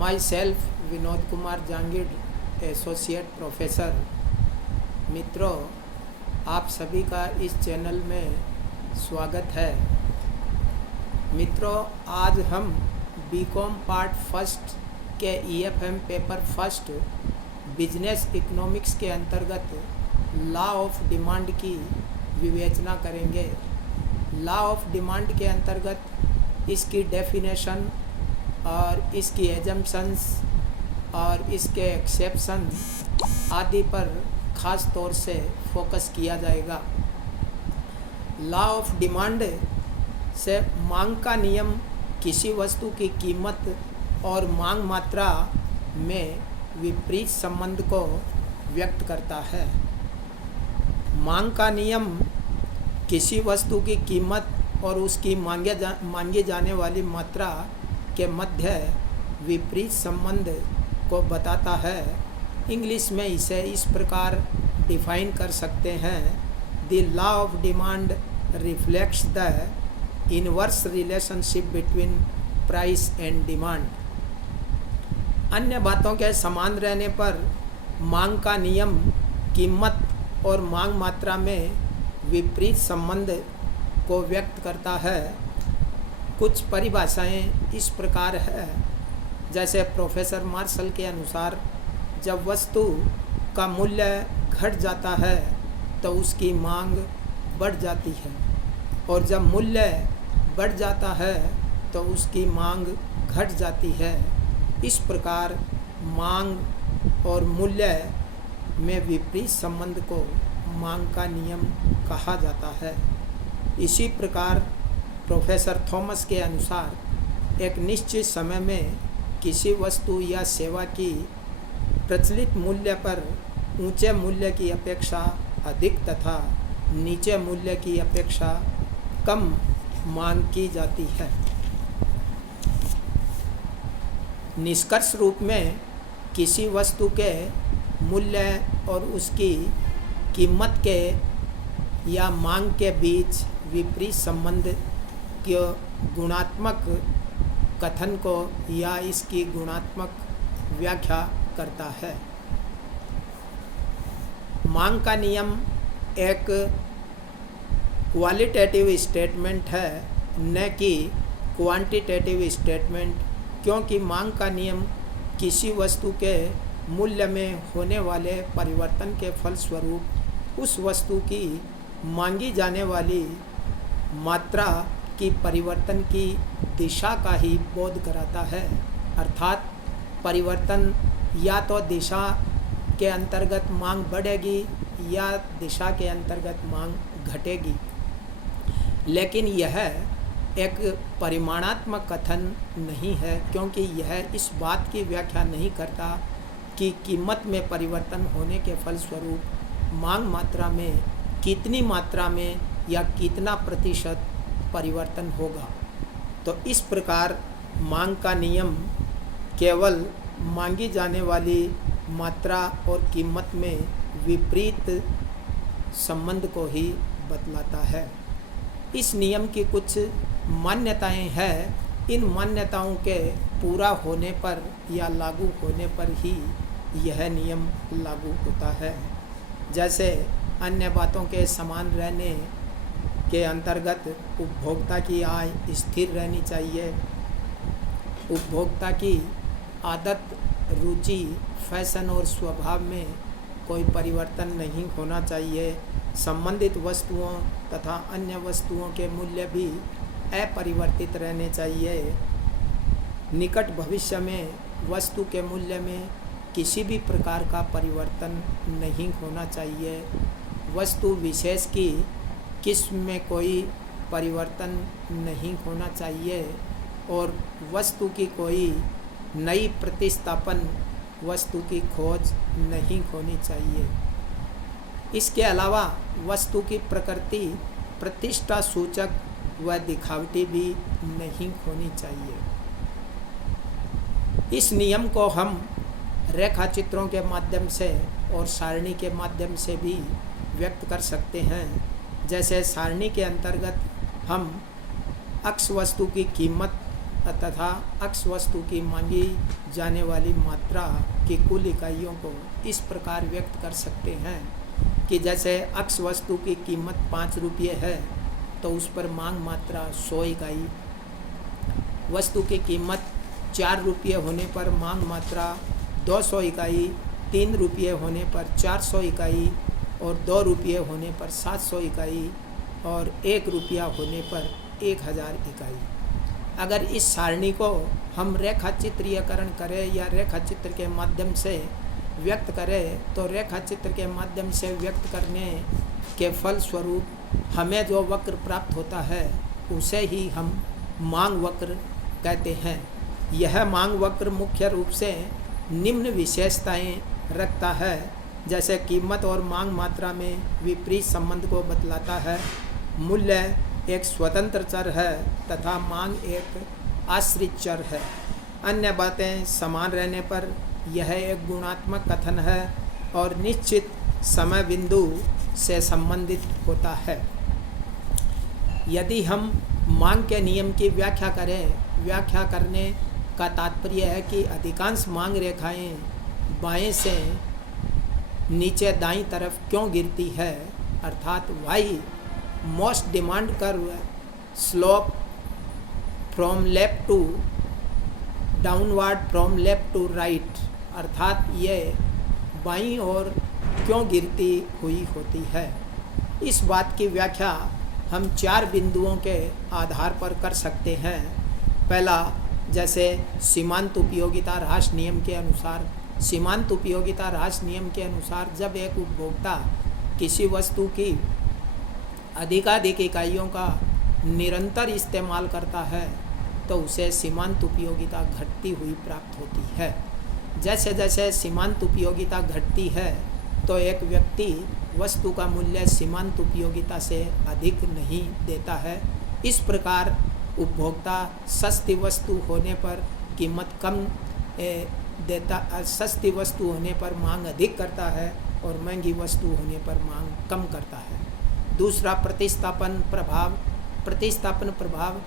My self Vinod Kumar Jangid, associate professor. मित्रों, आप सभी का इस चैनल में स्वागत है। मित्रों, आज हम बीकॉम पार्ट फर्स्ट के EFM paper first business economics के अंतर्गत लॉ ऑफ डिमांड की विवेचना करेंगे। लॉ ऑफ डिमांड के अंतर्गत इसकी डेफिनेशन और इसकी एजम्पशंस और इसके एक्सेप्शन आदि पर ख़ास तौर से फोकस किया जाएगा। लॉ ऑफ डिमांड से मांग का नियम किसी वस्तु की कीमत और मांग मात्रा में विपरीत संबंध को व्यक्त करता है। मांग का नियम किसी वस्तु की कीमत और उसकी मांगी जाने वाली मात्रा के मध्य विपरीत संबंध को बताता है। इंग्लिश में इसे इस प्रकार डिफाइन कर सकते हैं: the law of demand reflects the inverse relationship between price and demand. अन्य बातों के समान रहने पर मांग का नियम कीमत और मांग मात्रा में विपरीत संबंध को व्यक्त करता है। कुछ परिभाषाएं इस प्रकार है, जैसे प्रोफेसर मार्शल के अनुसार, जब वस्तु का मूल्य घट जाता है तो उसकी मांग बढ़ जाती है, और जब मूल्य बढ़ जाता है तो उसकी मांग घट जाती है। इस प्रकार मांग और मूल्य में विपरीत संबंध को मांग का नियम कहा जाता है। इसी प्रकार प्रोफेसर थॉमस के अनुसार एक निश्चित समय में किसी वस्तु या सेवा की प्रचलित मूल्य पर ऊंचे मूल्य की अपेक्षा अधिक तथा नीचे मूल्य की अपेक्षा कम मांग की जाती है। निष्कर्ष रूप में किसी वस्तु के मूल्य और उसकी कीमत के या मांग के बीच विपरीत संबंध के गुणात्मक कथन को या इसकी गुणात्मक व्याख्या करता है। मांग का नियम एक क्वालिटेटिव स्टेटमेंट है, न कि क्वांटिटेटिव स्टेटमेंट, क्योंकि मांग का नियम किसी वस्तु के मूल्य में होने वाले परिवर्तन के फलस्वरूप उस वस्तु की मांगी जाने वाली मात्रा की परिवर्तन की दिशा का ही बोध कराता है। अर्थात परिवर्तन या तो दिशा के अंतर्गत मांग बढ़ेगी या दिशा के अंतर्गत मांग घटेगी। लेकिन यह एक परिमाणात्मक कथन नहीं है, क्योंकि यह इस बात की व्याख्या नहीं करता कि कीमत में परिवर्तन होने के फलस्वरूप मांग मात्रा में कितनी मात्रा में या कितना प्रतिशत परिवर्तन होगा। तो इस प्रकार मांग का नियम केवल मांगी जाने वाली मात्रा और कीमत में विपरीत संबंध को ही बतलाता है। इस नियम की कुछ मान्यताएं हैं। इन मान्यताओं के पूरा होने पर या लागू होने पर ही यह नियम लागू होता है। जैसे अन्य बातों के समान रहने के अंतर्गत उपभोक्ता की आय स्थिर रहनी चाहिए, उपभोक्ता की आदत, रुचि, फैशन और स्वभाव में कोई परिवर्तन नहीं होना चाहिए, संबंधित वस्तुओं तथा अन्य वस्तुओं के मूल्य भी अपरिवर्तित रहने चाहिए, निकट भविष्य में वस्तु के मूल्य में किसी भी प्रकार का परिवर्तन नहीं होना चाहिए, वस्तु विशेष की किस्म में कोई परिवर्तन नहीं होना चाहिए, और वस्तु की कोई नई प्रतिस्थापन वस्तु की खोज नहीं होनी चाहिए। इसके अलावा वस्तु की प्रकृति प्रतिष्ठा सूचक व दिखावटी भी नहीं होनी चाहिए। इस नियम को हम रेखा चित्रों के माध्यम से और सारणी के माध्यम से भी व्यक्त कर सकते हैं। जैसे सारणी के अंतर्गत हम अक्ष वस्तु की कीमत तथा अक्ष वस्तु की मांगी जाने वाली मात्रा की कुल इकाइयों को इस प्रकार व्यक्त कर सकते हैं कि जैसे अक्ष वस्तु की कीमत 5 रुपये है तो उस पर मांग मात्रा 100 इकाई, वस्तु की कीमत 4 रुपये होने पर मांग मात्रा 200 इकाई, 3 रुपये होने पर 400 इकाई और 2 रुपये होने पर 700 इकाई और 1 रुपया होने पर 1000 इकाई। अगर इस सारणी को हम रेखा चित्रीयकरण करें या रेखा चित्र के माध्यम से व्यक्त करें तो रेखा चित्र के माध्यम से व्यक्त करने के फलस्वरूप हमें जो वक्र प्राप्त होता है उसे ही हम मांग वक्र कहते हैं। यह मांग वक्र मुख्य रूप से निम्न विशेषताएं रखता है, जैसे कीमत और मांग मात्रा में विपरीत संबंध को बतलाता है, मूल्य एक स्वतंत्र चर है तथा मांग एक आश्रित चर है। अन्य बातें समान रहने पर यह एक गुणात्मक कथन है और निश्चित समय बिंदु से संबंधित होता है। यदि हम मांग के नियम की व्याख्या करें, व्याख्या करने का तात्पर्य है कि अधिकांश मांग रेखाएं बाएं से नीचे दाईं तरफ क्यों गिरती है, अर्थात why most demand curve slope from left to downward from left to right, अर्थात ये बाईं ओर क्यों गिरती हुई होती है। इस बात की व्याख्या हम 4 बिंदुओं के आधार पर कर सकते हैं। पहला, जैसे सीमांत उपयोगिता ह्रास नियम के अनुसार, सीमांत उपयोगिता ह्रास नियम के अनुसार जब एक उपभोक्ता किसी वस्तु की अधिकाधिक इकाइयों का निरंतर इस्तेमाल करता है तो उसे सीमांत उपयोगिता घटती हुई प्राप्त होती है। जैसे जैसे सीमांत उपयोगिता घटती है तो एक व्यक्ति वस्तु का मूल्य सीमांत उपयोगिता से अधिक नहीं देता है। इस प्रकार उपभोक्ता सस्ती वस्तु होने पर कीमत कम देता, सस्ती वस्तु होने पर मांग अधिक करता है और महंगी वस्तु होने पर मांग कम करता है। दूसरा, प्रतिस्थापन प्रभाव। प्रतिस्थापन प्रभाव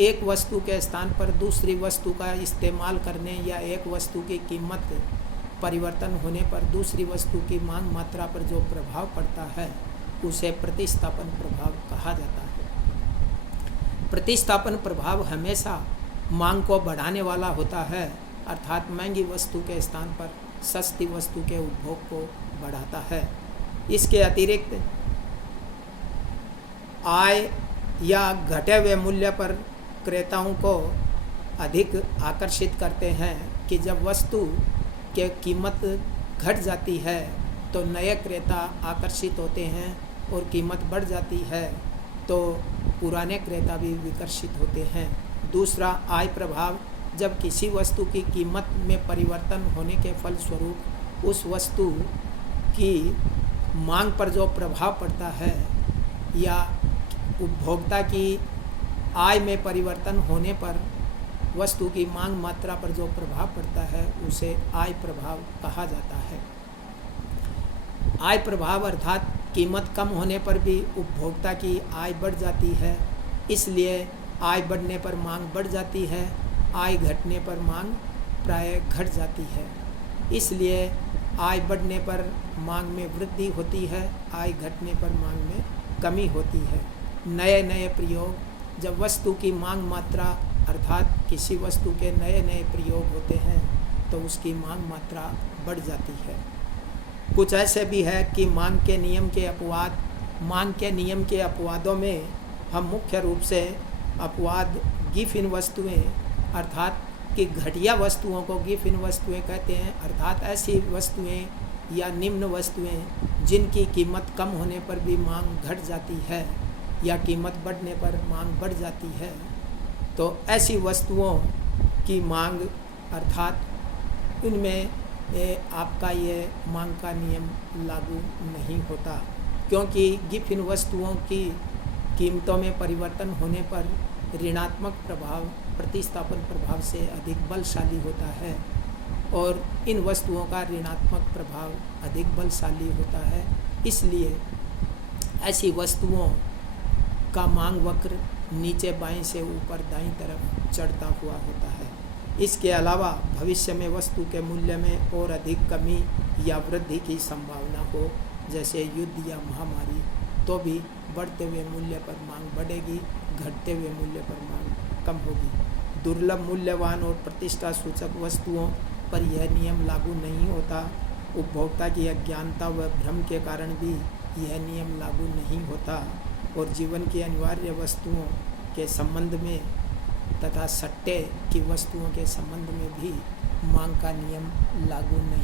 एक वस्तु के स्थान पर दूसरी वस्तु का इस्तेमाल करने या एक वस्तु की कीमत परिवर्तन होने पर दूसरी वस्तु की मांग मात्रा पर जो प्रभाव पड़ता है उसे प्रतिस्थापन प्रभाव कहा जाता है। प्रतिस्थापन प्रभाव हमेशा मांग को बढ़ाने वाला होता है, अर्थात महंगी वस्तु के स्थान पर सस्ती वस्तु के उपभोग को बढ़ाता है। इसके अतिरिक्त आय या घटे हुए मूल्य पर क्रेताओं को अधिक आकर्षित करते हैं कि जब वस्तु की कीमत घट जाती है तो नए क्रेता आकर्षित होते हैं और कीमत बढ़ जाती है तो पुराने क्रेता भी विकर्षित होते हैं। दूसरा, आय प्रभाव। जब किसी वस्तु की कीमत में परिवर्तन होने के फलस्वरूप उस वस्तु की मांग पर जो प्रभाव पड़ता है या उपभोक्ता की आय में परिवर्तन होने पर वस्तु की मांग मात्रा पर जो प्रभाव पड़ता है उसे आय प्रभाव कहा जाता है। आय प्रभाव अर्थात कीमत कम होने पर भी उपभोक्ता की आय बढ़ जाती है, इसलिए आय बढ़ने पर मांग बढ़ जाती है, आय घटने पर मांग प्राय घट जाती है। इसलिए आय बढ़ने पर मांग में वृद्धि होती है, आय घटने पर मांग में कमी होती है। नए नए प्रयोग। जब वस्तु की मांग मात्रा अर्थात किसी वस्तु के नए नए प्रयोग होते हैं तो उसकी मांग मात्रा बढ़ जाती है। कुछ ऐसे भी है कि मांग के नियम के अपवाद। मांग के नियम के अपवादों में हम मुख्य रूप से अपवाद गिफ इन वस्तुएं अर्थात कि घटिया वस्तुओं को गिफ इन वस्तुएं कहते हैं, अर्थात ऐसी वस्तुएं या निम्न वस्तुएं जिनकी कीमत कम होने पर भी मांग घट जाती है या कीमत बढ़ने पर मांग बढ़ जाती है। तो ऐसी वस्तुओं की मांग अर्थात उनमें आपका ये मांग का नियम लागू नहीं होता, क्योंकि गिफ इन वस्तुओं की कीमतों में परिवर्तन होने पर ऋणात्मक प्रभाव प्रतिस्थापन प्रभाव से अधिक बलशाली होता है और इन वस्तुओं का ऋणात्मक प्रभाव अधिक बलशाली होता है। इसलिए ऐसी वस्तुओं का मांग वक्र नीचे बाएं से ऊपर दाईं तरफ चढ़ता हुआ होता है। इसके अलावा भविष्य में वस्तु के मूल्य में और अधिक कमी या वृद्धि की संभावना हो, जैसे युद्ध या महामारी, तो भी बढ़ते हुए मूल्य पर मांग बढ़ेगी, घटते हुए मूल्य पर मांग कम होगी। दुर्लभ, मूल्यवान और प्रतिष्ठा सूचक वस्तुओं पर यह नियम लागू नहीं होता। उपभोक्ता की अज्ञानता व भ्रम के कारण भी यह नियम लागू नहीं होता और जीवन की अनिवार्य वस्तुओं के संबंध में तथा सट्टे की वस्तुओं के संबंध में भी मांग का नियम लागू नहीं